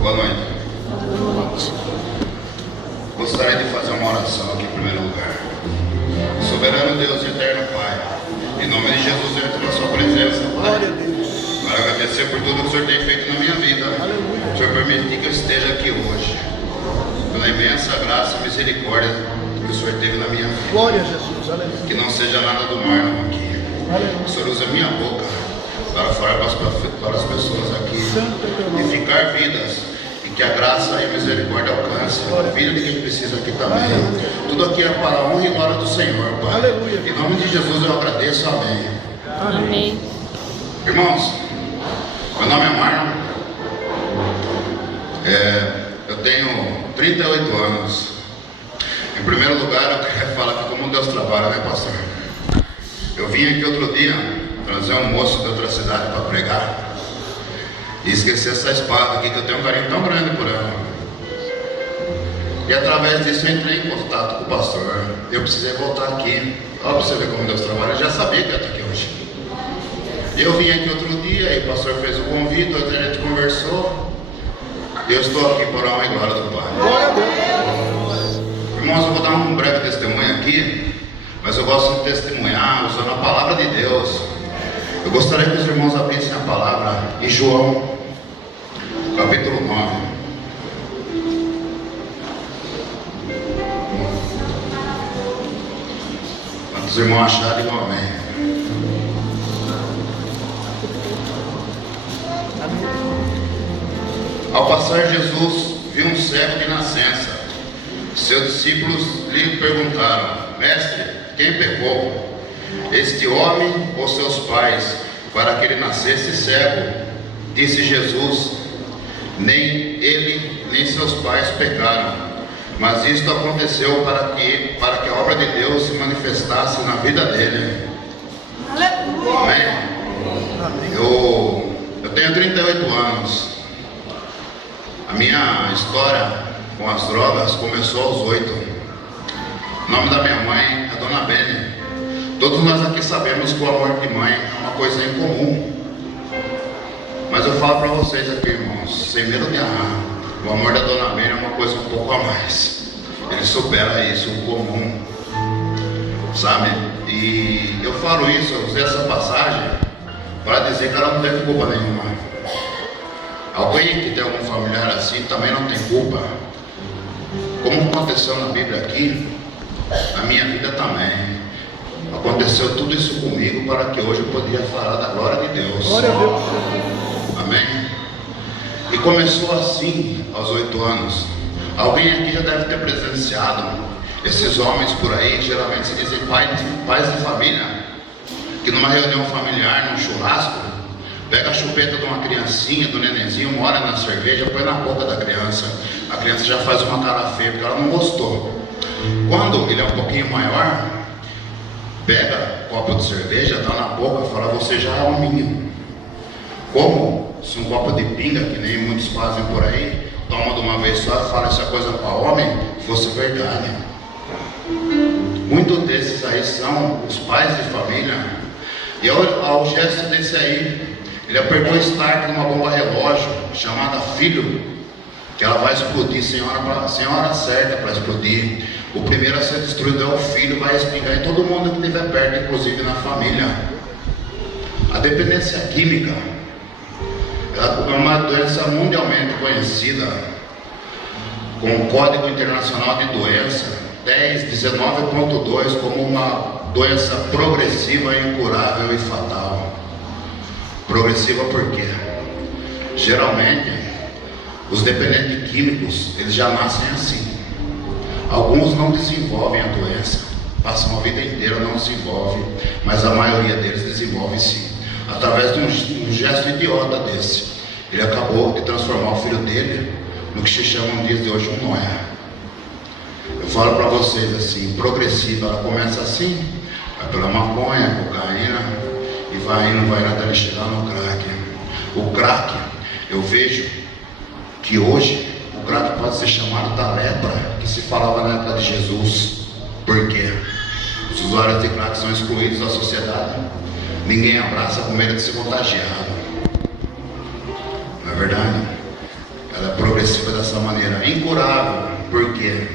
Boa noite. Gostaria de fazer uma oração aqui em primeiro lugar. Soberano Deus e eterno Pai, em nome de Jesus eu entro na sua presença, Pai. Para agradecer por tudo que o Senhor tem feito na minha vida. O Senhor permitir que eu esteja aqui hoje, pela imensa graça e misericórdia que o Senhor teve na minha vida. Glória a Jesus, aleluia. Que não seja nada do mar não aqui. O Senhor usa minha boca para falar para as pessoas aqui, edificar vidas, e que a graça e a misericórdia alcance a vida de quem precisa aqui também. Tudo aqui é para a honra e glória do Senhor, Pai. Aleluia. Em nome de Jesus eu agradeço, amém. Amém. Irmãos, meu nome é Marlon, eu tenho 38 anos. Em primeiro lugar, eu quero falar que como Deus trabalha, né, pastor? Eu vim aqui outro dia trazer um moço de outra cidade para pregar e esqueci essa espada aqui, que eu tenho um carinho tão grande por ela. E através disso eu entrei em contato com o pastor. Eu precisei voltar aqui. Olha para você ver como Deus trabalha. Eu já sabia que eu ia estar aqui hoje. Eu vim aqui outro dia e o pastor fez o convite, a gente conversou. E eu estou aqui por honra e glória do Pai. Irmãos, eu vou dar um breve testemunho aqui, mas eu gosto de testemunhar usando a palavra de Deus. Eu gostaria que os irmãos abrissem a palavra em João, capítulo 9. Quantos irmãos acharem, digam amém. Ao passar Jesus viu um cego de nascença. Seus discípulos lhe perguntaram: Mestre, quem pecou, este homem ou seus pais, para que ele nascesse cego? Disse Jesus: nem ele nem seus pais pecaram, mas isto aconteceu para que a obra de Deus se manifestasse na vida dele. Amém? Eu tenho 38 anos. A minha história com as drogas começou aos 8. O nome da minha mãe é Dona Bene. Todos nós aqui sabemos que o amor de mãe é uma coisa incomum. Mas eu falo para vocês aqui, irmãos, sem medo de errar, o amor da Dona Bene é uma coisa um pouco a mais. Ele supera isso, o comum, sabe? E eu falo isso, eu usei essa passagem para dizer que ela não teve culpa nenhuma. Alguém que tem algum familiar assim também não tem culpa. Como aconteceu na Bíblia aqui, na minha vida também. Aconteceu tudo isso comigo para que hoje eu podia falar da glória de Deus. Glória a Deus. Amém? E começou assim, aos 8 anos. Alguém aqui já deve ter presenciado esses homens por aí, geralmente se dizem pais de família, que numa reunião familiar, num churrasco, pega a chupeta de uma criancinha, do nenenzinho, molha na cerveja, põe na boca da criança. A criança já faz uma cara feia porque ela não gostou. Quando ele é um pouquinho maior, pega um copo de cerveja, dá na boca e fala: você já é um menino. Como se um copo de pinga, que nem muitos fazem por aí, toma de uma vez só e fala essa coisa para homem, fosse verdade. Muitos desses aí são os pais de família. E ao gesto desse aí, ele apertou o start numa bomba relógio chamada filho, que ela vai explodir sem hora certa para explodir. O primeiro a ser destruído é o filho, vai espingar em todo mundo que estiver perto, inclusive na família. A dependência química é uma doença mundialmente conhecida com o Código Internacional de Doença 1019.2 como uma doença progressiva, incurável e fatal. Progressiva por quê? Geralmente, os dependentes químicos, eles já nascem assim. Alguns não desenvolvem a doença, passam a vida inteira não desenvolvem, mas a maioria deles desenvolve sim. Através de um gesto idiota desse, ele acabou de transformar o filho dele no que se chama nos dias de hoje um Noé. Eu falo para vocês assim, progressiva, ela começa assim, vai pela maconha, cocaína, e vai indo até ele chegar no crack. O crack, eu vejo que hoje o crack pode ser chamado da lepra que se falava na época de Jesus. Por quê? Os usuários de crack são excluídos da sociedade. Ninguém abraça com medo de ser contagiado. Não é verdade? dessa maneira: incurável, porque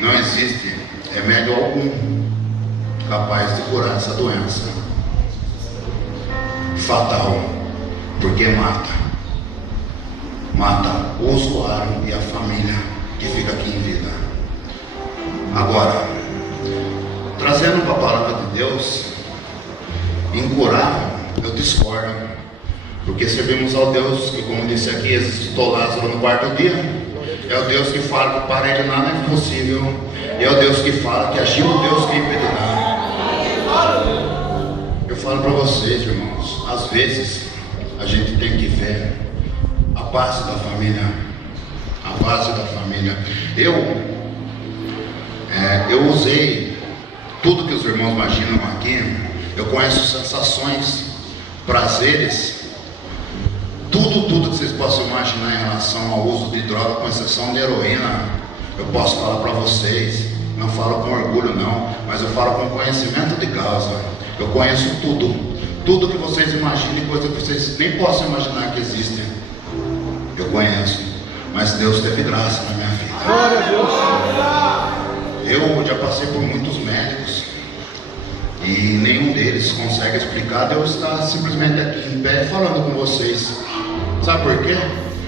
não existe remédio algum capaz de curar essa doença. Fatal, porque mata o usuário e a família que fica aqui em vida. Agora, trazendo para a palavra de Deus, incurável, eu discordo, porque servimos ao Deus que, como disse aqui, ressuscitou Lázaro no quarto dia. É o Deus que fala que para ele nada é impossível, e é o Deus que fala que agiu o Deus que impedirá. Eu falo para vocês, irmãos, às vezes a gente tem que ver a base da família. A base da família. Eu usei tudo que os irmãos imaginam aqui. Eu conheço sensações, prazeres, tudo que vocês possam imaginar em relação ao uso de droga, com exceção de heroína. Eu posso falar para vocês. Não falo com orgulho não, mas eu falo com conhecimento de causa. Eu conheço tudo que vocês imaginem, coisa que vocês nem possam imaginar que existe. Eu conheço, mas Deus teve graça na minha vida. Glória a Deus. Eu já passei por muitos médicos e nenhum deles consegue explicar de eu estar simplesmente aqui em pé falando com vocês. Sabe por quê?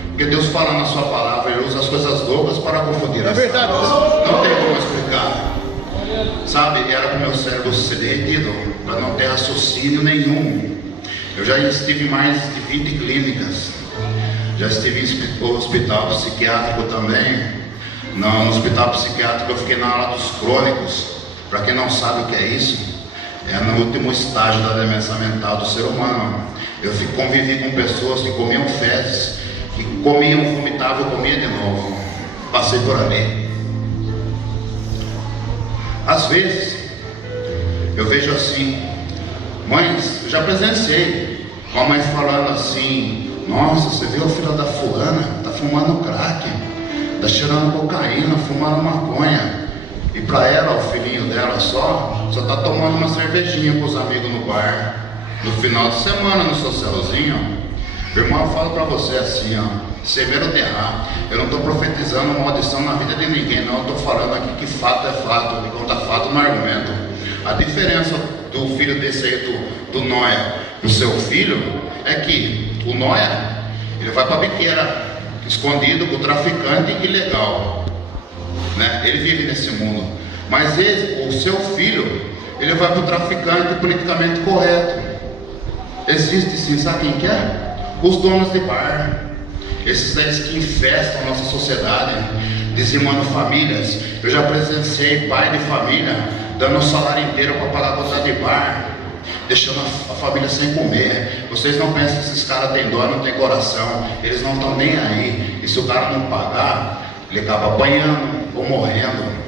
Porque Deus fala na sua palavra, Ele usa as coisas loucas para confundir as verdade. sábias. Não tem como explicar. Sabe, era para o meu cérebro ser derretido, para não ter raciocínio nenhum. Eu já estive em mais de 20 clínicas. Já estive em hospital psiquiátrico também. No hospital psiquiátrico eu fiquei na ala dos crônicos. Para quem não sabe o que é isso, é no último estágio da demência mental do ser humano. Eu convivi com pessoas que comiam fezes, que comiam, vomitavam e comiam de novo. Passei por ali. Às vezes eu vejo assim, mães, eu já presenciei com a mãe falando assim: nossa, você viu a filha da fulana? Tá fumando crack, tá cheirando cocaína, fumando maconha. E para ela, o filhinho dela só tá tomando uma cervejinha com os amigos no bar, no final de semana, no socialzinho. Irmão, eu falo para você assim, sem medo de errar. Eu não estou profetizando uma maldição na vida de ninguém, não. Eu estou falando aqui que fato é fato, e conta fato no argumento. A diferença do filho desse aí, do Noia, do seu filho, é que o Noia, ele vai para a biqueira, escondido com o traficante ilegal, né? Ele vive nesse mundo. Mas o seu filho, ele vai para o traficante politicamente correto. Existe sim, sabe quem que é? Os donos de bar. Esses aí que infestam a nossa sociedade, dizimando famílias. Eu já presenciei pai de família dando o salário inteiro para pagar a conta de bar, deixando a família sem comer. Vocês não pensam que esses caras têm dó, não têm coração. Eles não estão nem aí. E se o cara não pagar, ele acaba apanhando ou morrendo.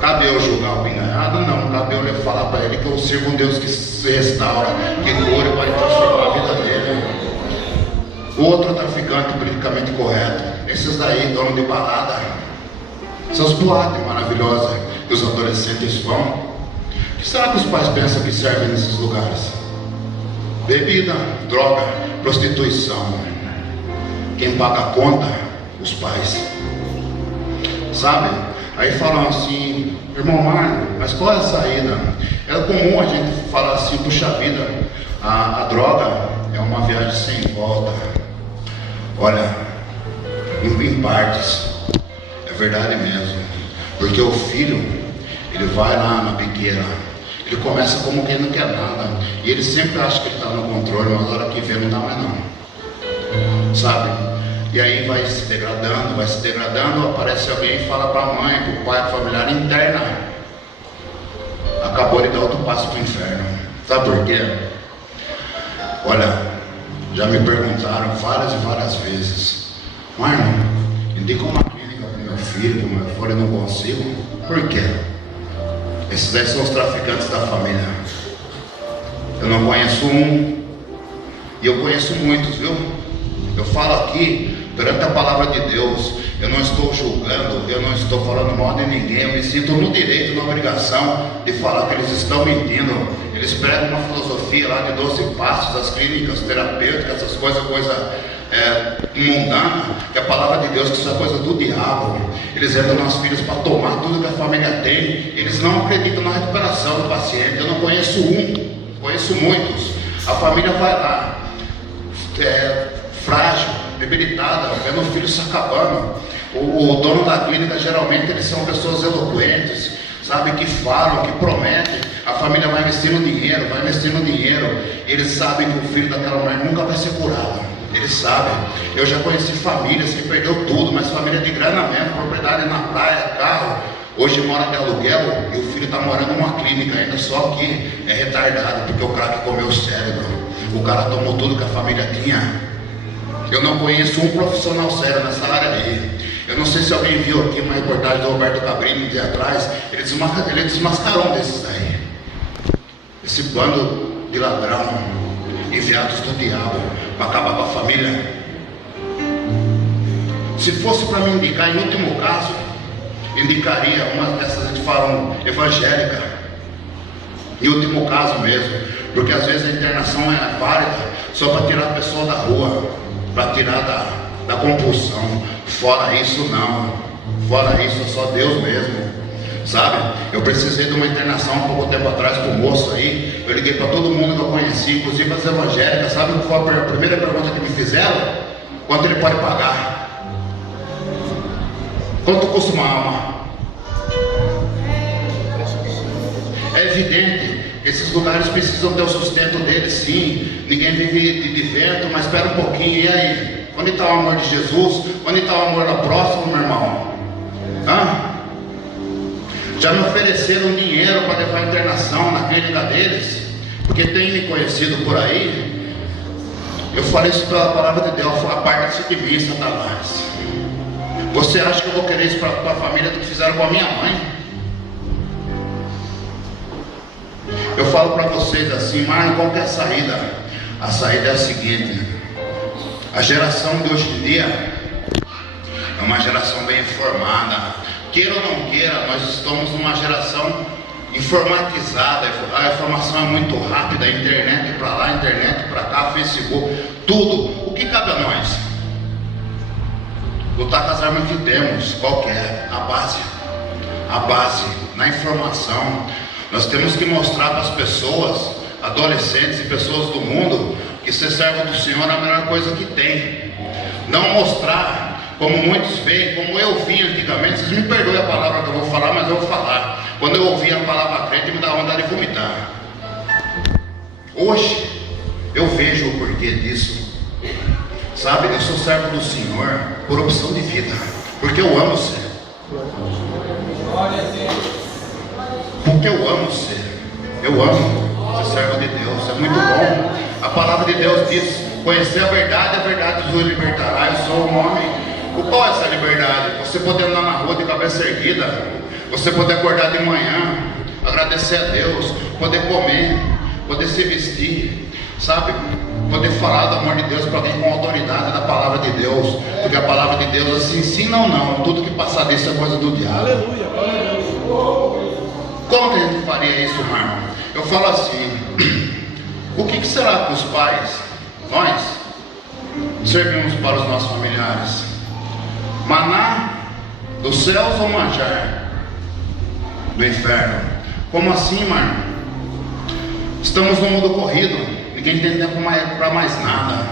Cabe eu julgar o pinganhado? Não. Cabe eu falar para ele que eu sirvo um Deus que se restaura, que cura e vai transformar a vida dele. O outro traficante politicamente correto, esses daí, dono de balada, essas boates maravilhosas que os adolescentes vão. O que será que os pais pensam que servem nesses lugares? Bebida, droga, prostituição. Quem paga a conta? Os pais. Sabe? Aí falam assim: irmão Marlon, mas qual é a saída? É comum a gente falar assim: puxa vida, a droga é uma viagem sem volta. Olha, em partes, é verdade mesmo. Porque o filho, ele vai lá na biqueira, ele começa como quem não quer nada, e ele sempre acha que ele está no controle, mas na hora que vê não dá mais não. Sabe? E aí vai se degradando, aparece alguém e fala para a mãe, para o pai, para o familiar, interna. Acabou de dar outro passo para o inferno. Sabe por quê? Olha, já me perguntaram várias e várias vezes: Marlon, indica uma clínica para o meu filho, mas eu falei: não consigo. Por quê? Esses aí são os traficantes da família. Eu não conheço um, e eu conheço muitos, viu? Eu falo aqui perante a palavra de Deus. Eu não estou julgando, eu não estou falando mal de ninguém. Eu me sinto no direito, na obrigação de falar que eles estão mentindo. Eles pregam uma filosofia lá de 12 passos, das clínicas terapêuticas, essas coisa mundana, que a palavra de Deus, que isso é coisa do diabo. Eles entram nos filhos para tomar tudo que a família tem. Eles não acreditam na recuperação do paciente. Eu não conheço um, conheço muitos. A família vai lá, frágil, debilitada, vendo o filho se acabando. O dono da clínica, geralmente, eles são pessoas eloquentes, sabe, que falam, que prometem. A família vai investindo dinheiro, eles sabem que o filho daquela mulher nunca vai ser curado. Eles sabem. Eu já conheci famílias que perdeu tudo, mas família de grana mesmo, propriedade na praia, carro. Hoje mora de aluguel e o filho está morando numa clínica ainda, só que é retardado, porque o crack comeu o cérebro. O cara tomou tudo que a família tinha. Eu não conheço um profissional sério nessa área aí. Eu não sei se alguém viu aqui uma reportagem do Roberto Cabrini um dia atrás. Ele desmascarou um desses aí. Esse bando de ladrão, enviados do diabo, para acabar com a família. Se fosse para me indicar, em último caso, indicaria uma dessas que falam evangélica. Em último caso mesmo, porque às vezes a internação é válida só para tirar a pessoa da rua, para tirar da compulsão. Fora isso não, fora isso é só Deus mesmo. Sabe, eu precisei de uma internação um pouco tempo atrás com o moço aí. Eu liguei para todo mundo que eu conheci, inclusive as evangélicas. Sabe qual foi a primeira pergunta que me fizeram? Quanto ele pode pagar? Quanto custa uma alma? É evidente que esses lugares precisam ter o sustento deles, sim. Ninguém vive de vento, mas espera um pouquinho, e aí? Onde está o amor de Jesus? Onde está o amor da próxima, meu irmão? Já me ofereceram dinheiro para levar a internação na clínica deles, porque tem me conhecido por aí. Eu falei isso pela palavra de Deus, aparta-se de mim, Satanás. Você acha que eu vou querer isso para a família que fizeram com a minha mãe? Eu falo para vocês assim, mas qual que é a saída? A saída é a seguinte: a geração de hoje em dia é uma geração bem informada. Queira ou não queira, nós estamos numa geração informatizada. A informação é muito rápida, a internet para lá, a internet para cá, Facebook, tudo. O que cabe a nós? Lutar com as armas que temos. Qual que é? A base, na informação. Nós temos que mostrar para as pessoas, adolescentes e pessoas do mundo, que ser servo do Senhor é a melhor coisa que tem. Não mostrar como muitos veem, como eu vi antigamente. Vocês me perdoem a palavra que eu vou falar, mas eu vou falar. Quando eu ouvi a palavra crente, me dá vontade de vomitar. Hoje eu vejo o porquê disso. Sabe, eu sou servo do Senhor por opção de vida, porque eu amo ser. Porque eu amo ser. Eu amo ser servo de Deus. É muito bom. A palavra de Deus diz: conhecer a verdade vos libertará. Eu sou um homem. Qual é essa liberdade? Você poder andar na rua de cabeça erguida, você poder acordar de manhã, agradecer a Deus, poder comer, poder se vestir, sabe? Poder falar do amor de Deus para alguém com autoridade da palavra de Deus, porque a palavra de Deus assim, sim, não, tudo que passar disso é coisa do diabo. Aleluia, aleluia. Como que a gente faria isso, irmão? Eu falo assim: o que será que os pais, nós, servimos para os nossos familiares? Maná dos céus ou manjar do inferno? Como assim, mano? Estamos no mundo corrido, ninguém tem tempo para mais nada.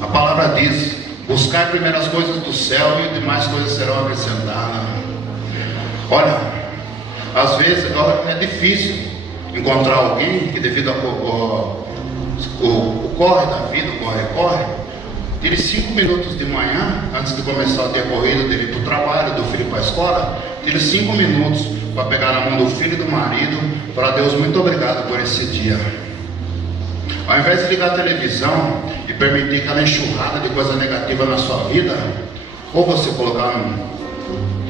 A palavra diz: buscar primeiro as coisas do céu e demais coisas serão acrescentadas. Olha, às vezes é difícil encontrar alguém que, devido ao corre da vida, corre, tire 5 minutos de manhã, antes de começar o dia corrido, dele ir para o trabalho, do filho para a escola. Tire 5 minutos para pegar na mão do filho e do marido, para Deus, muito obrigado por esse dia. Ao invés de ligar a televisão e permitir aquela enxurrada de coisa negativa na sua vida, ou você colocar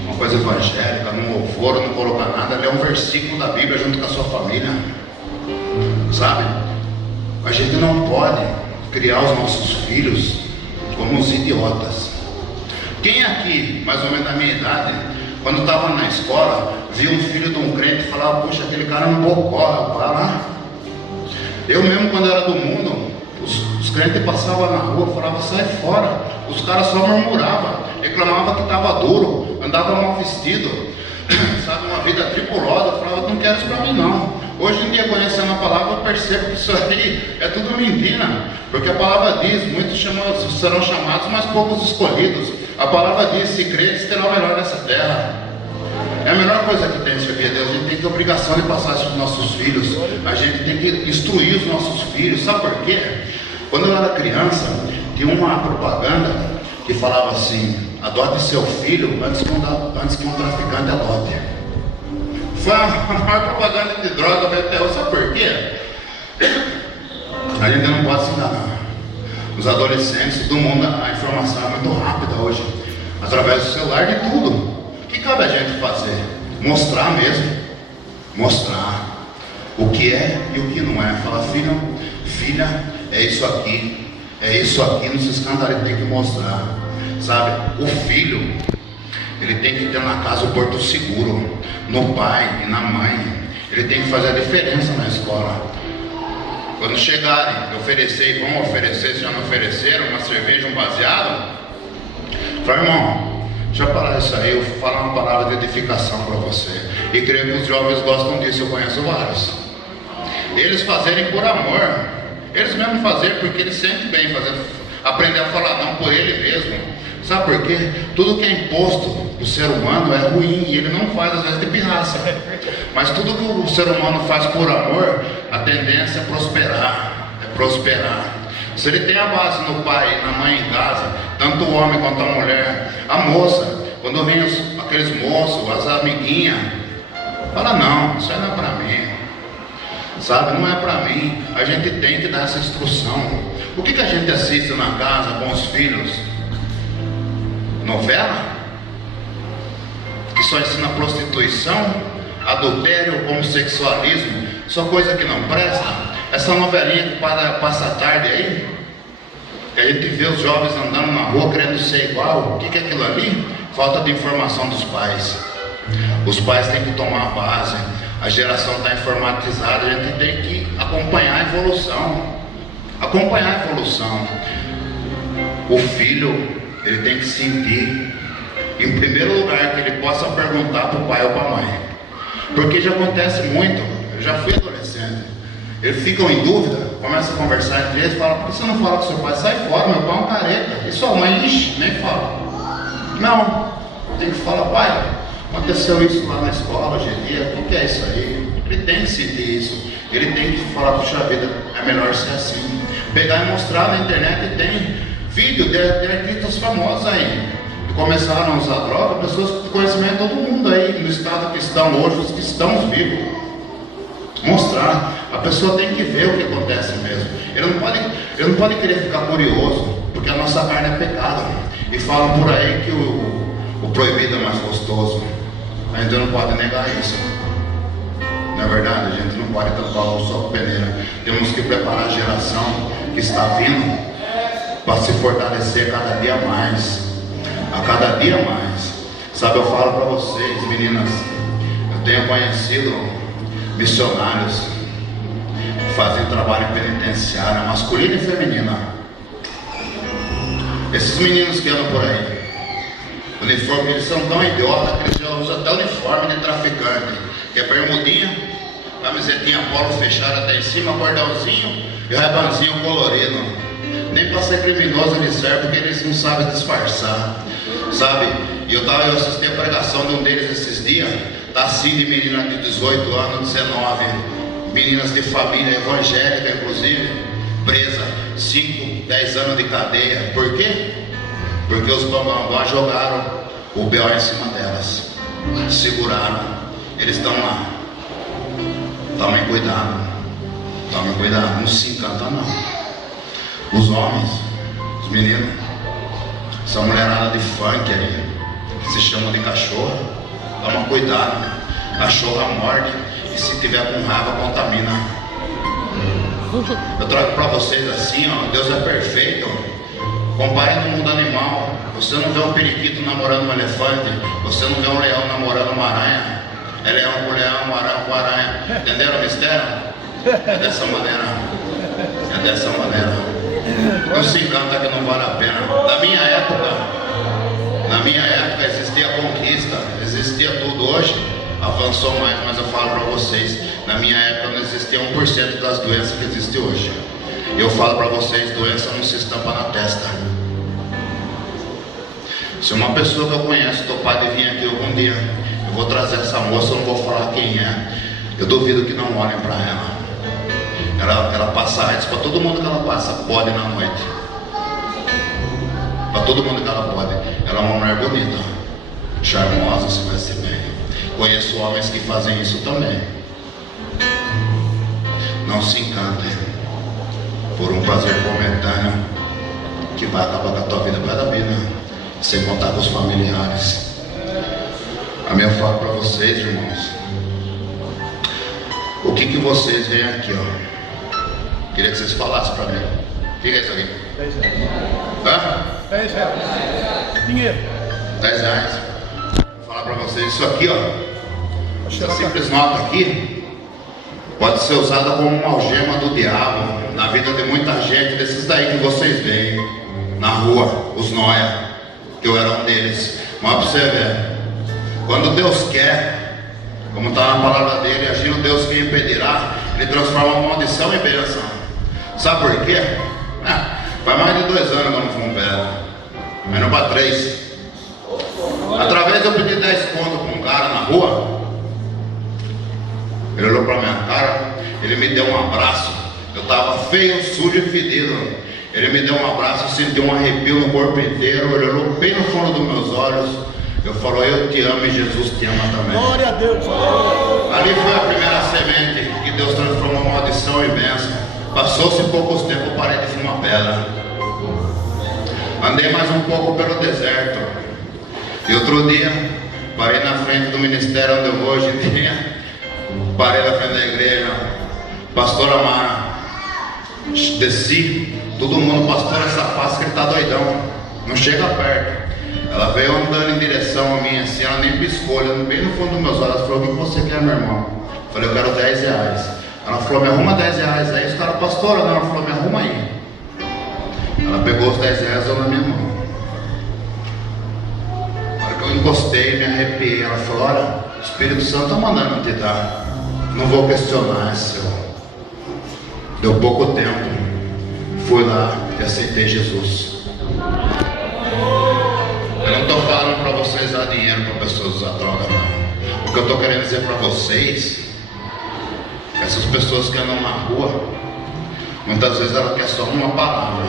uma coisa evangélica, num louvor, ou não colocar nada, ler um versículo da Bíblia junto com a sua família. Sabe? A gente não pode criar os nossos filhos como uns idiotas. Quem aqui, mais ou menos da minha idade, quando estava na escola, via um filho de um crente e falava: puxa, aquele cara é um bocó, vai lá. Eu mesmo, quando era do mundo, os crentes passavam na rua, falavam, sai fora. Os caras só murmuravam, reclamavam que estava duro, andava mal vestido, sabe, uma vida tribulosa. Falava, não quero isso para mim não. Hoje em dia, conhecendo a palavra, eu percebo que isso aí é tudo mentira, porque a palavra diz, muitos serão chamados, mas poucos escolhidos. A palavra diz, se creres, terá o melhor nessa terra. É a melhor coisa que tem, servir a Deus. A gente tem que ter obrigação de passar isso para os nossos filhos. A gente tem que instruir os nossos filhos. Sabe por quê? Quando eu era criança, tinha uma propaganda que falava assim, adote seu filho antes que um traficante adote. Foi a maior propaganda de droga até hoje. Sabe por quê? A gente não pode se enganar. Os adolescentes, todo mundo, a informação é muito rápida hoje, através do celular, de tudo. O que cabe a gente fazer? Mostrar mesmo. Mostrar o que é e o que não é. Fala, filho, filha, é isso aqui, não se escandalize, tem que mostrar. Sabe, o filho, ele tem que ter na casa o porto seguro, no pai e na mãe. Ele tem que fazer a diferença na escola. Quando chegarem, oferecer, vão oferecer, se já não ofereceram, uma cerveja, um baseado, fala, irmão, deixa eu parar isso aí, eu vou falar uma palavra de edificação para você. E creio que os jovens gostam disso, eu conheço vários. Eles fazerem por amor, eles mesmo fazerem porque eles sentem bem, aprender a falar não por ele mesmo. Sabe por quê? Tudo que é imposto do ser humano é ruim e ele não faz às vezes de pirraça. Mas tudo que o ser humano faz por amor, a tendência é prosperar. Se ele tem a base no pai e na mãe em casa, tanto o homem quanto a mulher, a moça, quando vem aqueles moços, as amiguinhas, fala, não, isso aí não é para mim. Sabe, não é para mim. A gente tem que dar essa instrução. O que a gente assiste na casa com os filhos? Novela? Que só ensina prostituição, adultério, homossexualismo, só coisa que não presta. Essa novelinha que passa a tarde aí, que a gente vê os jovens andando na rua querendo ser igual. O que é aquilo ali? Falta de informação dos pais. Os pais têm que tomar a base. A geração está informatizada, a gente tem que acompanhar a evolução. O filho, ele tem que sentir, em primeiro lugar, que ele possa perguntar para o pai ou para a mãe. Porque já acontece muito, eu já fui adolescente. Eles ficam em dúvida, começam a conversar entre eles, falam, por que você não fala com seu pai? Sai fora, meu pai é um careta. E sua mãe, ixi, nem fala. Não, tem que falar, pai, aconteceu isso lá na escola hoje em dia, o que é isso aí? Ele tem que sentir isso, ele tem que falar, puxa vida, é melhor ser assim. Pegar e mostrar na internet, tem vídeo de artistas famosos aí, que começaram a usar droga, pessoas de conhecimento, todo mundo aí, no estado que estão hoje, os cristãos vivos. Mostrar, a pessoa tem que ver o que acontece mesmo. Ele não pode querer ficar curioso, porque a nossa carne é pecado. E falam por aí que o proibido é mais gostoso. A gente não pode negar isso. Na verdade, a gente não pode tampar o sol com peneira. Temos que preparar a geração que está vindo para se fortalecer cada dia mais. A cada dia mais. Sabe, eu falo para vocês, meninas, eu tenho conhecido missionários que fazem trabalho penitenciário, masculino e feminino. Esses meninos que andam por aí, uniforme, eles são tão idiotas que eles já usam até uniforme de traficante, que é bermudinha, camisetinha polo fechada até em cima, cordãozinho e rebanzinho colorido. Nem para ser criminoso eles servem, porque eles não sabem disfarçar, sabe? E eu assisti a pregação de um deles esses dias. Tá assim de menina de 18 anos, 19, meninas de família evangélica, inclusive, presa, 5, 10 anos de cadeia. Por quê? Porque os bambambãs jogaram o B.O. em cima delas, seguraram, eles estão lá. Tomem cuidado, não se encanta não. Os homens, os meninos, essa mulherada de funk aí, que se chamam de cachorro, toma cuidado, cachorra morde e se tiver com raiva contamina. Eu trago para vocês assim, ó, Deus é perfeito. Compare no mundo animal. Você não vê um periquito namorando um elefante, você não vê um leão namorando uma aranha. É leão com leão, aranha com aranha. Entenderam o mistério? É dessa maneira. Não se encanta que não vale a pena. Na minha época existia conquista, existia tudo. Hoje avançou mais, mas eu falo para vocês, na minha época não existia 1% das doenças que existem hoje. Eu falo para vocês, doença não se estampa na testa. Se uma pessoa que eu conheço topar de vir aqui algum dia, eu vou trazer essa moça, eu não vou falar quem é. Eu duvido que não olhem para ela. Ela passa AIDS para todo mundo que ela passa, pode na noite. Para todo mundo que ela pode. Ela é uma mulher bonita, charmosa, se vai ser bem. Conheço homens que fazem isso também. Não se encantem por um prazer momentâneo que vai acabar com a tua vida para a vida, sem contar com os familiares. A minha fala para vocês, irmãos, o que vocês veem aqui, ó? Queria que vocês falassem para mim. O que é isso aqui? 10 reais. Hã? 10 reais. Dinheiro. 10 reais. Vou falar para vocês, isso aqui, ó, essa simples nota aqui pode ser usada como uma algema do diabo na vida de muita gente, desses daí que vocês veem na rua, os noia, que eu era um deles. Mas para você ver, quando Deus quer, como está na palavra dele, agindo Deus que impedirá, ele transforma uma maldição em bênção. Sabe por quê? Faz mais de 2 anos que eu não fumo velho, menos para 3. Através de eu pedir 10 conto para um cara na rua, ele olhou para minha cara, ele me deu um abraço. Eu estava feio, sujo e fedido. Ele me deu um abraço, eu senti um arrepio no corpo inteiro. Ele olhou bem no fundo dos meus olhos. Eu falei, eu te amo e Jesus te ama também. Glória a Deus. Ali foi a primeira semente que Deus transformou uma maldição em bênção. Passou-se poucos tempos, eu parei de fumar pedra. Andei mais um pouco pelo deserto. E outro dia, parei na frente do ministério onde eu vou hoje em dia. Parei na frente da igreja. Pastora Mara. Desci. Todo mundo, pastor, essa face que ele está doidão. Não chega perto. Ela veio andando em direção a mim assim, ela nem piscou, olhando bem no fundo dos meus olhos. Ela falou, o que você quer, meu irmão? Eu falei, eu quero 10 reais. Ela falou, me arruma 10 reais. Aí os caras, pastora, não, ela falou, me arruma aí. Ela pegou os 10 reais e deu na minha mão. Na hora que eu encostei, me arrepiei. Ela falou, olha, o Espírito Santo está mandando te dar. Não vou questionar, é seu. Deu pouco tempo. Fui lá e aceitei Jesus. Eu não estou falando para vocês dar dinheiro para pessoas usar droga, não. O que eu estou querendo dizer para vocês, essas pessoas que andam na rua, muitas vezes elas querem só uma palavra,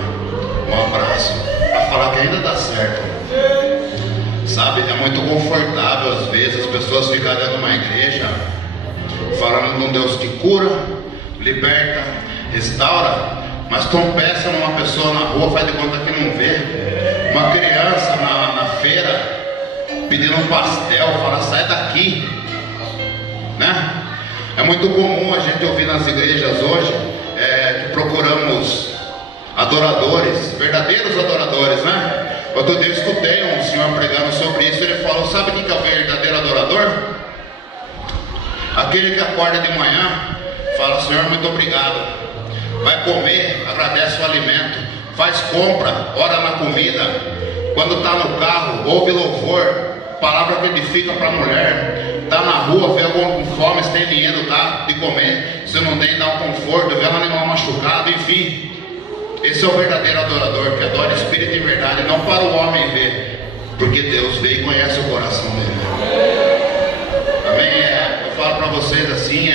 um abraço, para falar que ainda dá certo. Sabe, é muito confortável às vezes as pessoas ficarem dentro de uma igreja, falando de um Deus que cura, liberta, restaura, mas tropeça numa pessoa na rua, faz de conta que não vê. Uma criança na feira pedindo um pastel, fala, sai daqui, né? É muito comum a gente ouvir nas igrejas hoje que procuramos adoradores, verdadeiros adoradores, né? Outro dia eu escutei um senhor pregando sobre isso. Ele falou, sabe quem que é o verdadeiro adorador? Aquele que acorda de manhã, fala, Senhor, muito obrigado. Vai comer, agradece o alimento, faz compra, ora na comida. Quando está no carro, ouve louvor, palavra que edifica para a mulher. Está na rua, vê algum com fome, se tem dinheiro, dá de comer. Se não tem, dá um conforto, vê um animal machucado, enfim. Esse é o verdadeiro adorador, que adora espírito e verdade, não para o homem ver, porque Deus vê e conhece o coração dele. Amém? Eu falo para vocês assim,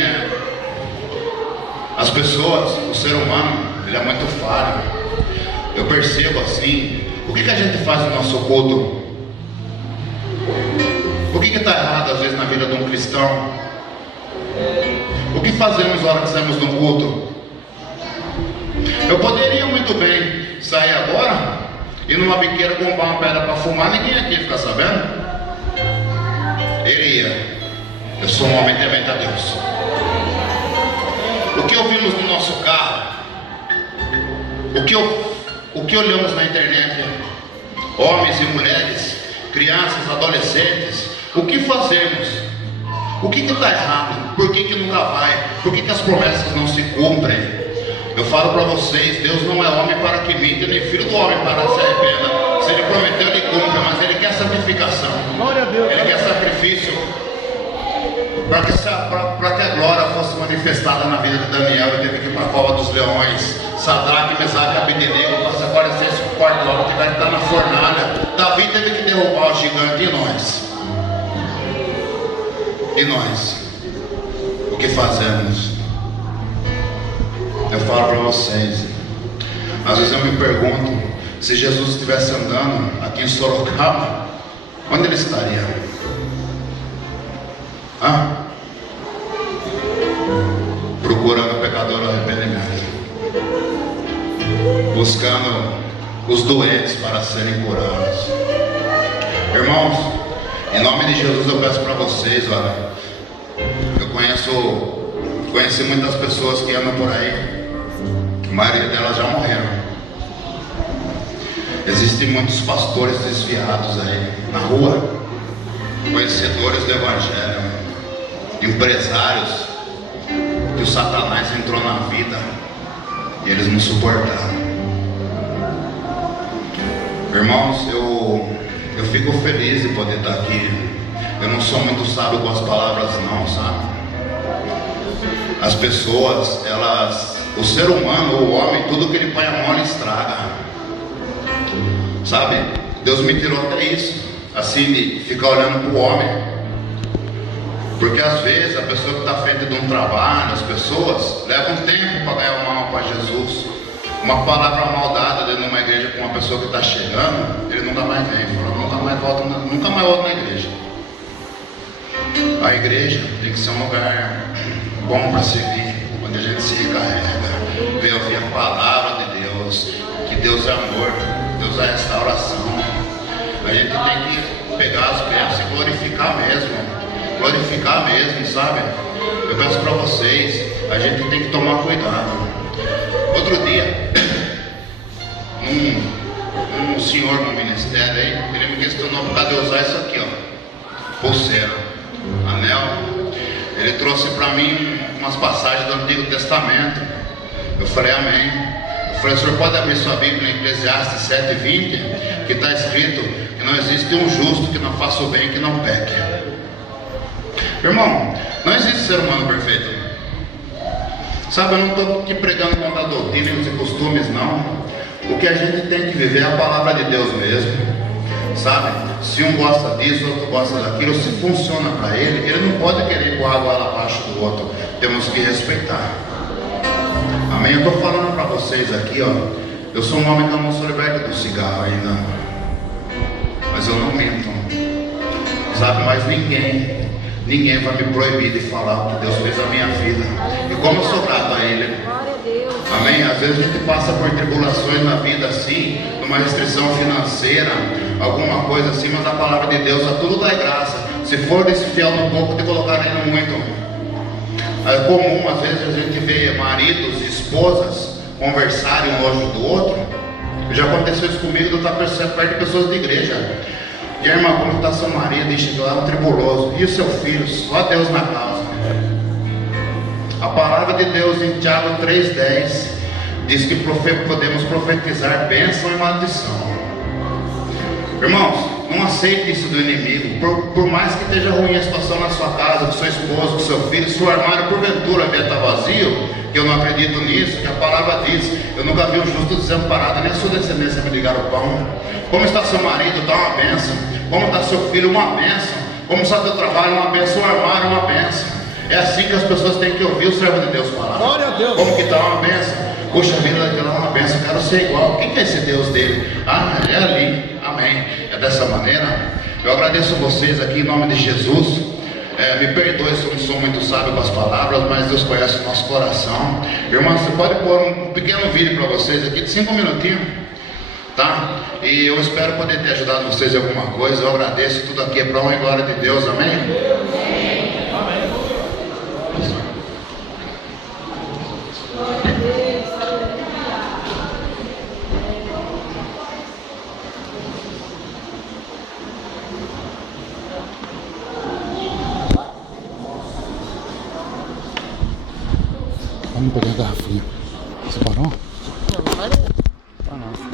as pessoas, o ser humano, ele é muito falho. Eu percebo assim, o que a gente faz no nosso culto? O que está errado às vezes na vida de um cristão? O que fazemos na hora que saímos do culto? Eu poderia muito bem sair agora, ir numa biqueira comprar uma pedra para fumar, ninguém aqui fica sabendo? Iria. Eu sou um homem temente a Deus. O que ouvimos no nosso carro? O que olhamos na internet? Homens e mulheres, crianças, adolescentes. O que fazemos? O que está errado? Por que nunca vai? Por que as promessas não se cumprem? Eu falo para vocês, Deus não é homem para que minta, nem filho do homem para se arrependa. Se Ele prometeu, Ele cumpre, mas Ele quer santificação. Glória a Deus. Ele quer sacrifício. Para que a glória fosse manifestada na vida de Daniel, ele teve que ir para a cova dos leões. Sadraque, Mesaque e Abednego passa 44 horas que vai estar na fornalha. Davi teve que derrubar o gigante. E nós? E nós? O que fazemos? Eu falo para vocês, às vezes eu me pergunto, se Jesus estivesse andando aqui em Sorocaba, onde ele estaria? Procurando pecador arrependimento, buscando os doentes para serem curados. Irmãos, em nome de Jesus eu peço para vocês, olha, eu conheci muitas pessoas que andam por aí, a maioria delas já morreram. Existem muitos pastores desviados aí na rua, conhecedores do Evangelho, empresários que o Satanás entrou na vida e eles não suportaram. Irmãos, eu fico feliz de poder estar aqui. Eu não sou muito sábio com as palavras não, sabe? As pessoas, o ser humano, o homem, tudo que ele põe a mão ele estraga, sabe? Deus me tirou até isso, assim, de ficar olhando para o homem. Porque às vezes a pessoa que está à frente de um trabalho, as pessoas levam tempo para ganhar uma alma para Jesus. Uma palavra mal dada dentro de uma igreja com uma pessoa que está chegando, ele nunca mais vem, nunca mais volta na igreja. A igreja tem que ser um lugar bom para servir, onde a gente se recarrega, vem ouvir a palavra de Deus, que Deus é amor, Deus é restauração. A gente tem que pegar as crianças e glorificar mesmo, sabe? Eu peço para vocês, a gente tem que tomar cuidado. Outro dia, um senhor no ministério aí, ele me questionou por causa de usar isso aqui, ó, pulseira, anel. Ele trouxe para mim umas passagens do Antigo Testamento. Eu falei amém. Eu falei, o senhor pode abrir sua Bíblia em Eclesiastes 7:20, que está escrito que não existe um justo que não faça o bem e que não peque. Irmão, não existe ser humano perfeito. Sabe, eu não estou aqui pregando contra a doutrina e costumes, não. O que a gente tem que viver é a palavra de Deus mesmo, sabe? Se um gosta disso, outro gosta daquilo, se funciona para ele, ele não pode querer pôr a goela abaixo do outro. Temos que respeitar. Amém? Eu estou falando para vocês aqui, ó. Eu sou um homem que eu não sou liberto do cigarro ainda, mas eu não minto, sabe? Mas ninguém vai me proibir de falar o que Deus fez na minha vida. E como eu sou grato a Ele. Amém? Às vezes a gente passa por tribulações na vida assim, numa restrição financeira, alguma coisa assim, mas a palavra de Deus a tudo dá graça. Se for desse fiel no pouco, te colocarei no muito. É comum, às vezes, a gente vê maridos e esposas conversarem um longe do outro. Já aconteceu isso comigo, de eu estar perto de pessoas de igreja. E a irmã, como está seu marido? E chegou lá um tribuloso. E o seu filho? Só Deus na causa. A palavra de Deus em Tiago 3,10 diz que podemos profetizar bênção e maldição. Irmãos, não aceite isso do inimigo. Por mais que esteja ruim a situação na sua casa, com seu esposo, com seu filho, se o armário porventura vier estar vazio, que eu não acredito nisso, que a palavra diz, eu nunca vi um justo desamparado, nem a sua descendência me ligar o pão. Como está seu marido? Dá uma bênção. Como está seu filho? Uma bênção. Como está seu trabalho? Uma bênção. O armário? Uma bênção. É assim que as pessoas têm que ouvir o servo de Deus falar. Glória a Deus. Como que está uma bênção? Puxa vida, daquela é uma bênção, quero ser igual. Quem que é esse Deus dele? Ah, é ali. Amém. É dessa maneira. Eu agradeço vocês aqui em nome de Jesus. Me perdoe se eu não sou muito sábio com as palavras, mas Deus conhece o nosso coração. Irmão, você pode pôr um pequeno vídeo para vocês aqui de 5 minutinhos, tá? E eu espero poder ter ajudado vocês em alguma coisa. Eu agradeço, tudo aqui é para a honra e glória de Deus, amém? Vamos pegar a garrafinha. Você parou? Não, parei. Tá não.